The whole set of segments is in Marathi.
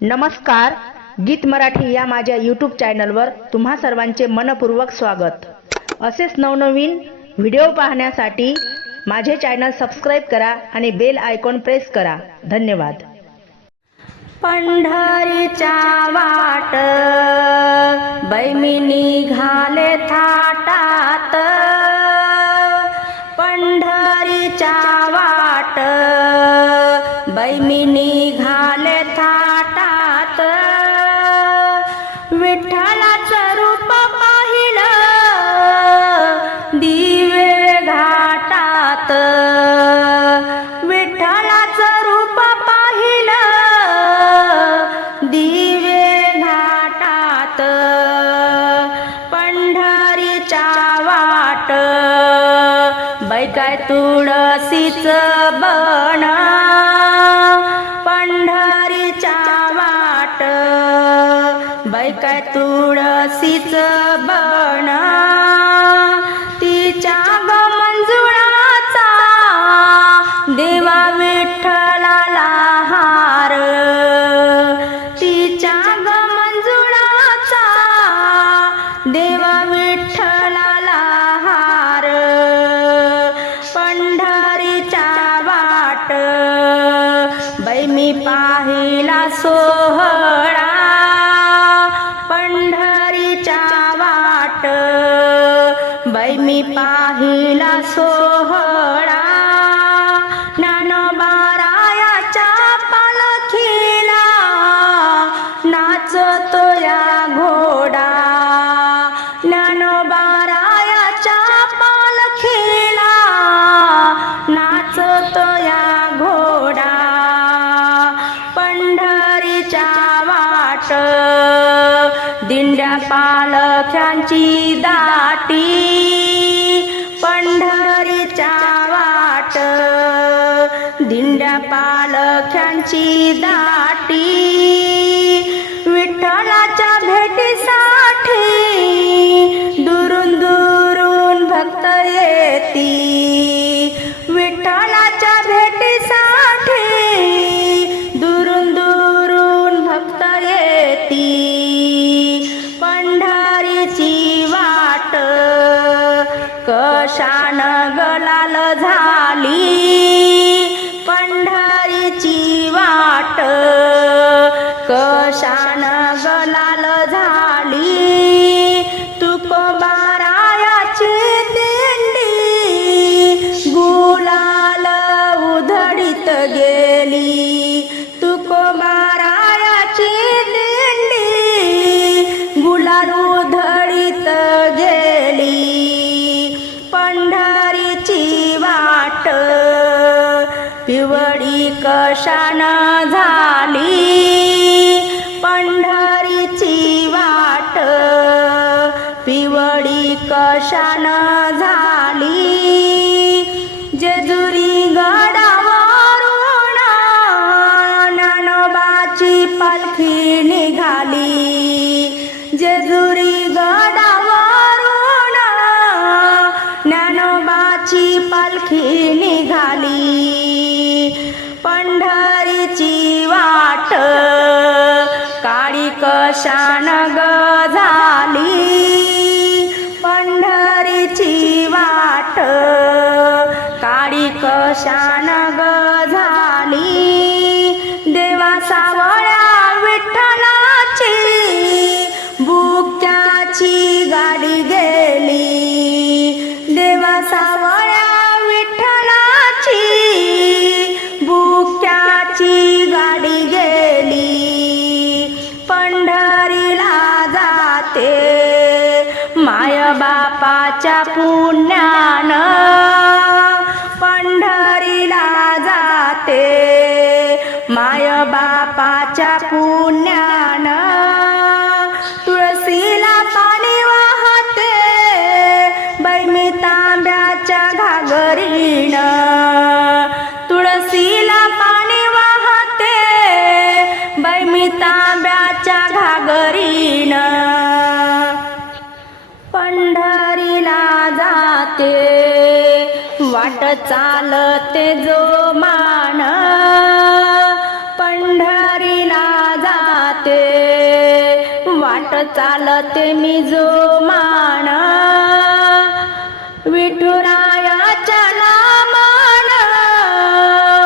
नमस्कार, गीत मराठी या माझ्या यूट्यूब चॅनलवर तुम्हा सर्वांचे मनपूर्वक स्वागत। असेच नवनवीन व्हिडिओ पाहण्यासाठी माझे चॅनल सबस्क्राइब करा आणि बेल आयकॉन प्रेस करा। धन्यवाद। पंढरीच्या वाट बैमी निघाले थाटात, पंढरीच्या वाट बैमी निघाले थाटात, विठ्ठलाचं रूप पाहिलं दिवे घाटात, विठ्ठलाचं रूप पाहिलं दिवे घाटात, पंढरीच्या वाट बै काय तुळशीचं बन, पंढरीच्या वाट बै काय तुळशीचं बन, तिच्या ग मंजुळाचा देवा विठ्ठलाला हार, तिच्या ग मंजुळाचा देवा विठ्ठलाला हार, पंढरीच्या वाट बैमी पाहिला सोहळा, पंढरीच्या वाट बैमी पाहिला सोहळा, ज्ञानोबारायाच्या पालखीला नाचतो या घोडा, ज्ञानोबारायाच्या पालखीला नाचतो या घोडा, पंढरीच्या वाट दिंड्या पालख्यांची दाटी, पंढरीच्या वाट दिंड्या पालख्यांची दाटी, विठ्ठलाच्या भेटीसाठी दुरून दुरून भक्त येती, विठ्ठलाच्या भेटीसाठी दुरून दुरून भक्त येती, पंढरीची वाट कशान गलाल झाली, पंढरीची वाट कशान गलाल झाली, तुकोबारायाची दिंडी गुलाल उधळीत गेली, तुकोबारायाची दिंडी गुलाल उधळीत गेली, पंढरीची वाट पिवळी कशान झाली, पंढरीची वाट पिवळी कशान झाली, जेजुरी गडावरून ज्ञानोबाची पालखी निघाली, जेजुरी गडावरून ज्ञानोबाची पालखी निघाली, पंढरीची वाट काळी कशान ग झाली, पंढरीची वाट काळी कशान ग झाली, देवा सावळ्या विठ्ठलाची बुक्याची गाडी गेली, देवा सावळ्या विठ्ठलाची बुक्याची गाडी गेली, पंढरीला जाते माय बापाच्या पुण्यानं, पंढरीला जाते माय बापाच्या पुण्यानं, तुळशीला पाणी वाहते बैमी तांब्याच्या घागरीनं, तुळशीला पाणी वाहते बैमी तांब्याच्या घागरीनं, पंढरीला जाते वाट चालते जो मान, पंढरीला जा चालते मी जोमान विठुरायाच्या नामान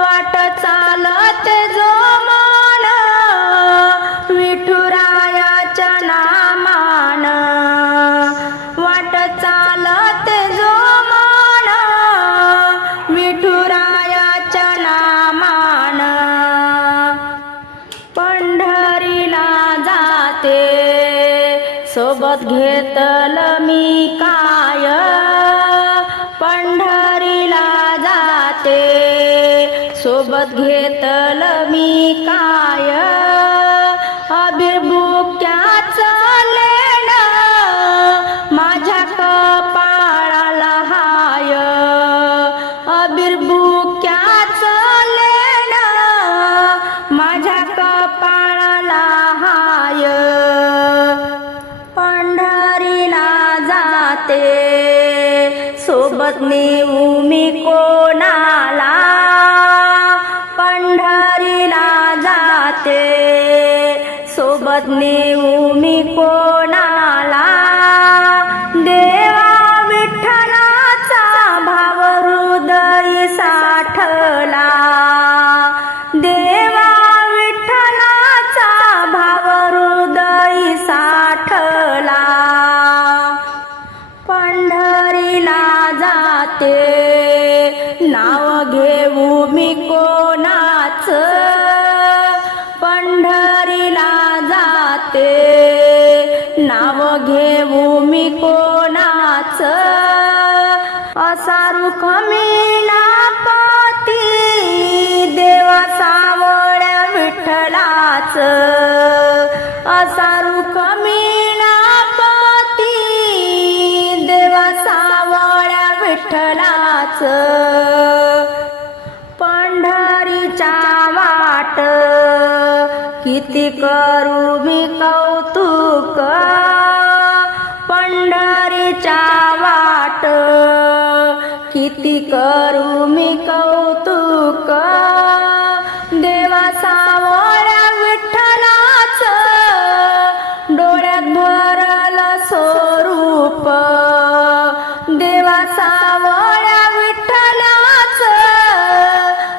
वाट चालते जोमान विठुरायाच्या नामान वाट चालते जोमान विठुरायाच्या नामान पंढरीला जाते सोबत घेतल मी काय पंढरीला जाते सोबत घेतल मी काय अबीर बुक्याचं लेण माझ्या कपाळाला हाय अबीर बुक्याचं लेण माझ्या कपाळाला हाय पंढरीला जाते सोबत नेऊ मी कोणाला पंढरीला जाते सोबत नेऊ मी कोणाला देवा विठ्ठलाचा भाव हृदय साठला देवा विठ्ठलाचा भाव हृदय साठला पंढरीला जाते नाव घेऊ मी कोणाच पंढरीला जाते नाव घेऊ मी कोणाच असा रुख मीनापती देवा सावळ्या विठ्ठलाच असा रुख मीनापती देवा सावळ्या विठ्ठलाच पंढरीच्या वाट किती करू मी कौतुक पंढरीच्या वाट किती करू मी कौतुक देवा सावळ्या विठ्ठलाच डोळ्यात भरल स्वरूप देवा सावळ्या विठ्ठलाच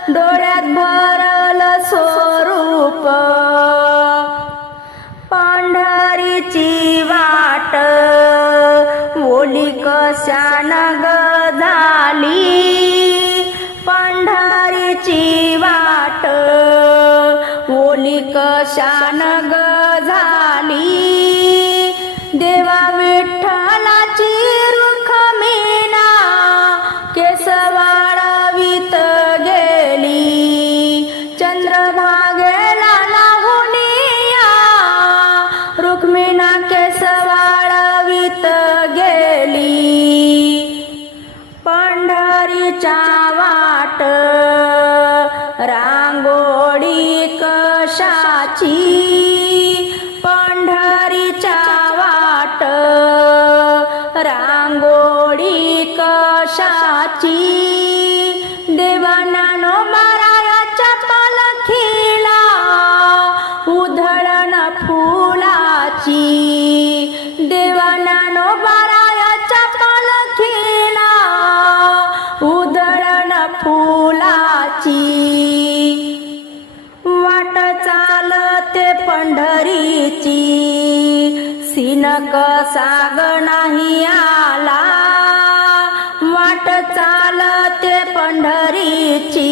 डोळ्यात भरल स्वरूप पंढरीची वाट ओली कशान ग झाली पंढरीची वाट ओली कशान ग झाली देवा विठ्ठलाची रुखमिना केस वाळवीत गेली चंद्रभागेला लाहुनिया रुक्मिणा केस वाळवीत गेली पंढरीच्या वाट रांगोळी कशाची पंढरीच्या वाट रांगोळी कशाची देवा ज्ञानोबारायाच्या पालखीला उधळण फुलाची देवा ज्ञानोबारायाच्या पालखीला उधळण फुलाची वाट चालते पंढरीची सिनक साग नाही आला वाट चालते पंढरीची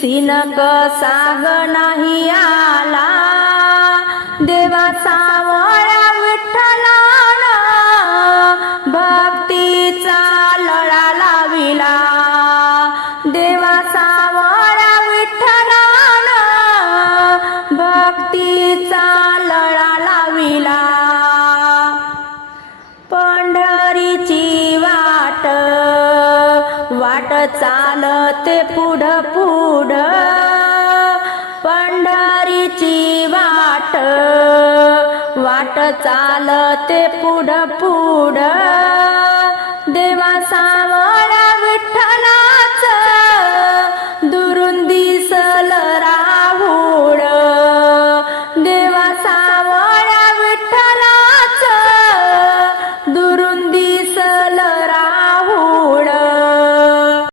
सिनक साग नाही आला देवा सावळ्या विठ्ठलान भक्तीचा लळा लाविला देवा सावळ्या विठ्ठलान भक्तीचा लळा लाविला पंढरीची वाट वाट चालते पुढ पुढ पंढरीची वाट वाट चालते पुढ पुढ देवा सावळ्या